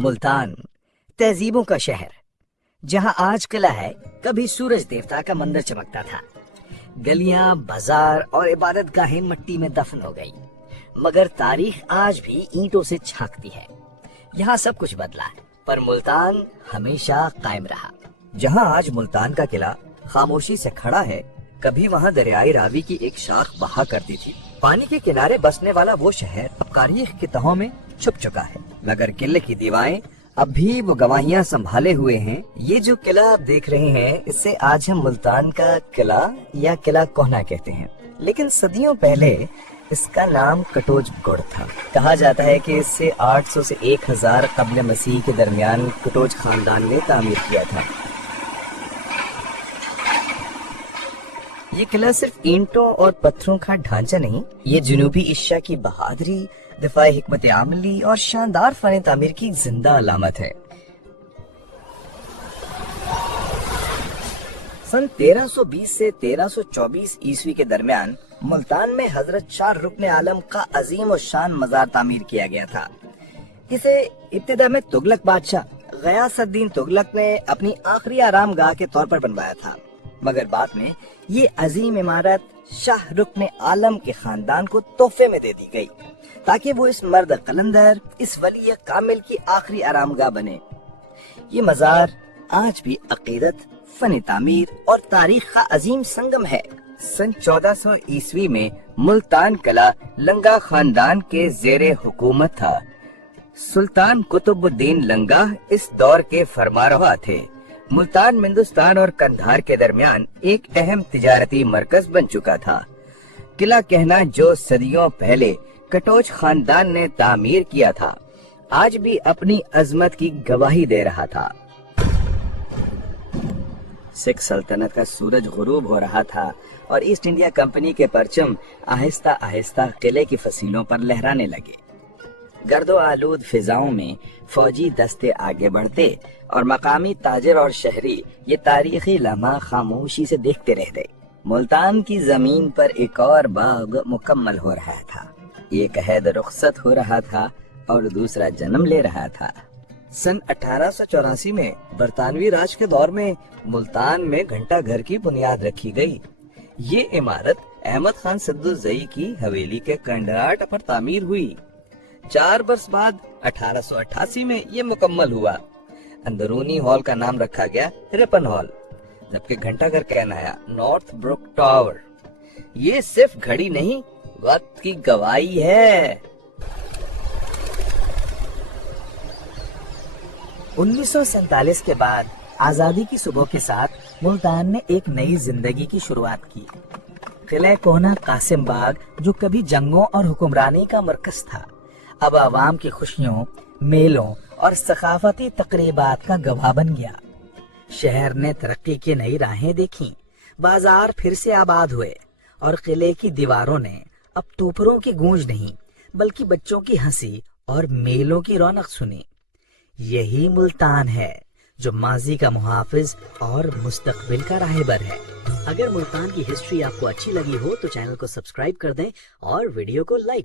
ملتان تہذیبوں کا شہر، جہاں آج قلعہ ہے، کبھی سورج دیوتا کا مندر چمکتا تھا۔ گلیاں، بازار اور عبادت گاہیں مٹی میں دفن ہو گئی، مگر تاریخ آج بھی اینٹوں سے چھانکتی ہے۔ یہاں سب کچھ بدلا پر ملتان ہمیشہ قائم رہا۔ جہاں آج ملتان کا قلعہ خاموشی سے کھڑا ہے، کبھی وہاں دریائے راوی کی ایک شاخ بہا کرتی تھی۔ پانی کے کنارے بسنے والا وہ شہر اب تاریخ کی تہوں میں چھپ چکا ہے، مگر قلعے کی دیواریں اب بھی وہ گواہیاں سنبھالے ہوئے ہیں۔ یہ جو قلعہ آپ دیکھ رہے ہیں، اس سے آج ہم ملتان کا قلعہ یا قلعہ کوہنا کہتے ہیں، لیکن صدیوں پہلے اس کا نام کٹوچ گڑھ تھا۔ کہا جاتا ہے کہ اس سے 800 سے 1000 قبل مسیح کے درمیان کٹوچ خاندان نے تعمیر کیا تھا۔ یہ قلعہ صرف اینٹوں اور پتھروں کا ڈھانچہ نہیں، یہ جنوبی ایشیا کی بہادری، دفاعی حکمت عملی اور شاندار فن تعمیر کی زندہ علامت ہے۔ سن 1320 سے 1324 عیسوی کے درمیان ملتان میں حضرت شاہ رکن عالم کا عظیم و شان مزار تعمیر کیا گیا تھا۔ اسے ابتدا میں تغلق بادشاہ غیاث الدین تغلق نے اپنی آخری آرام گاہ کے طور پر بنوایا تھا، مگر بعد میں یہ عظیم عمارت شاہ رکن عالم کے خاندان کو تحفے میں دے دی گئی تاکہ وہ اس مرد قلندر، اس ولی کامل کی آخری آرام گاہ بنے۔ یہ مزار آج بھی عقیدت، فن تعمیر اور تاریخ کا عظیم سنگم ہے۔ سن 1400 عیسوی میں ملتان قلعہ لنگا خاندان کے زیر حکومت تھا۔ سلطان قطب الدین لنگا اس دور کے فرمانروا تھے۔ ملتان ہندوستان اور قندھار کے درمیان ایک اہم تجارتی مرکز بن چکا تھا۔ قلعہ کہنا جو صدیوں پہلے کٹوچ خاندان نے تعمیر کیا تھا، آج بھی اپنی عظمت کی گواہی دے رہا تھا۔ سکھ سلطنت کا سورج غروب ہو رہا تھا اور ایسٹ انڈیا کمپنی کے پرچم آہستہ آہستہ قلعے کی فصیلوں پر لہرانے لگے۔ گرد و آلود فضاؤں میں فوجی دستے آگے بڑھتے اور مقامی تاجر اور شہری یہ تاریخی لمحہ خاموشی سے دیکھتے رہ گئے۔ ملتان کی زمین پر ایک اور باغ مکمل ہو رہا تھا، ایک عہد رخصت ہو رہا تھا اور دوسرا جنم لے رہا تھا۔ سن 1884 میں برطانوی راج کے دور میں ملتان میں گھنٹہ گھر کی بنیاد رکھی گئی۔ یہ عمارت احمد خان سدوزئی کی حویلی کے کنڈراٹ پر تعمیر ہوئی۔ 4 برس بعد 1888 میں یہ مکمل ہوا۔ اندرونی ہال کا نام رکھا گیا رپن ہال، جبکہ گھنٹہ گھر کہلایا نارتھ بروک ٹاور۔ یہ صرف گھڑی نہیں، وقت کی گواہی ہے۔ 1947 کے بعد آزادی کی صبح کے ساتھ ملتان نے ایک نئی زندگی کی شروعات کی۔ قلعہ کوہنا قاسم باغ، جو کبھی جنگوں اور حکمرانی کا مرکز تھا، اب عوام کی خوشیوں، میلوں اور ثقافتی تقریبات کا گواہ بن گیا۔ شہر نے ترقی کی نئی راہیں دیکھیں، بازار پھر سے آباد ہوئے اور قلعے کی دیواروں نے اب توپروں کی گونج نہیں بلکہ بچوں کی ہنسی اور میلوں کی رونق سنی۔ یہی ملتان ہے جو ماضی کا محافظ اور مستقبل کا راہبر ہے۔ اگر ملتان کی ہسٹری آپ کو اچھی لگی ہو تو چینل کو سبسکرائب کر دیں اور ویڈیو کو لائک